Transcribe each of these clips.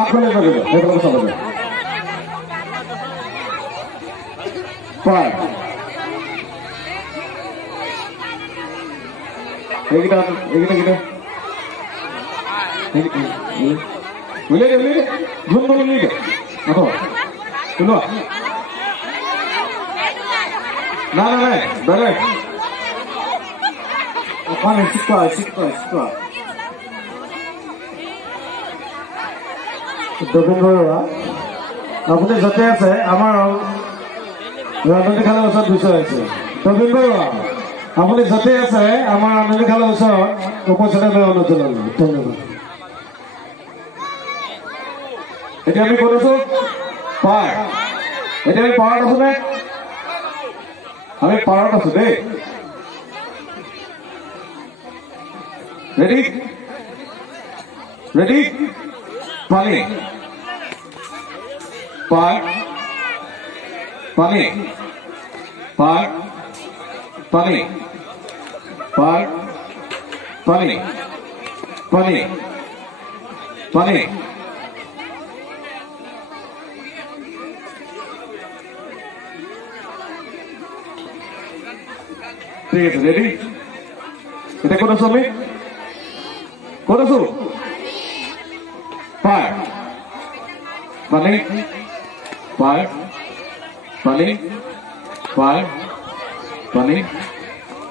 আগফালে যাব সেইফালে চাব পাৰ এইকেইটা উলিয়াই দে ঘুম উলিয়াই দে আকৌ ওলোৱা নাই বেলেগ অকণ শিকোৱা দবিন বৰুৱা আপুনি য'তে আছে আমাৰ ৰাজনৈতিক খালৰ ওচৰত বিচৰা হৈছে দবিন বৰুৱা আপুনি য'তে আছে আমাৰ ৰাজনৈতিক খালৰ ওচৰত উপস্থিত অনুৰোধ জনালোঁ ধন্যবাদ এতিয়া আমি ক'ত আছো এতিয়া আমি পাৰত আছো নে আমি পাৰত আছো দেই ৰেডি পানী পাৰ পানী পাৰ পানী পাৰ পানী পানী পানী ঠিক আছে রেডি এটা কোন সময় কোন সু পার পানি পার পানি পার পানি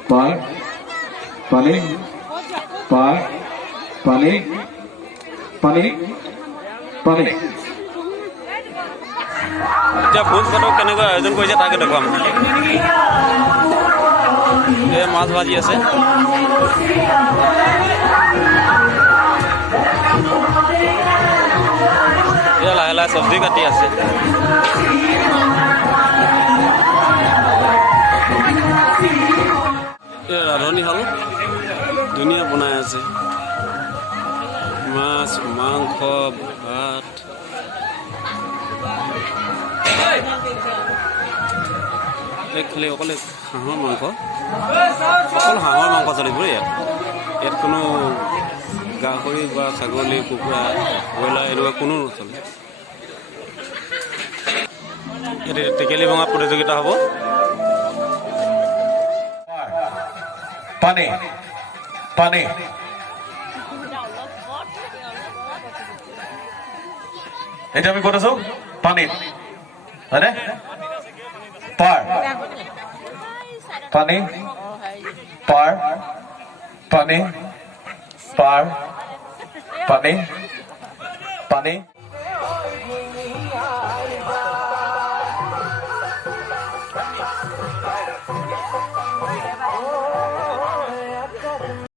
পার পানি পার পানি পানি পানি এতিয়া ভোজ ভাতক কেনেকৈ আয়োজন কৰিছে তাকে দেখুৱাম মাছ ভাজি আছে লাহে লাহে চব্জি কাটি আছে ৰান্ধনি শাল ধুনীয়া বনাই আছে মাছ মাংস ভাত খালি অকলে হাঁহৰ মাংস অকল হাঁহৰ মাংস চলিব ইয়াত কোনো গাহৰি বা ছাগলী কুকুৰা ব্ৰইলাৰ এনেকুৱা কোনো নচলে ইয়াত টেকেলি ভঙা প্ৰতিযোগিতা হ'ব পানী পানী এতিয়া আমি ক'ত আছো পানীত হয়নে পাৰ পানী পাৰ পানী পাৰ পানী পানী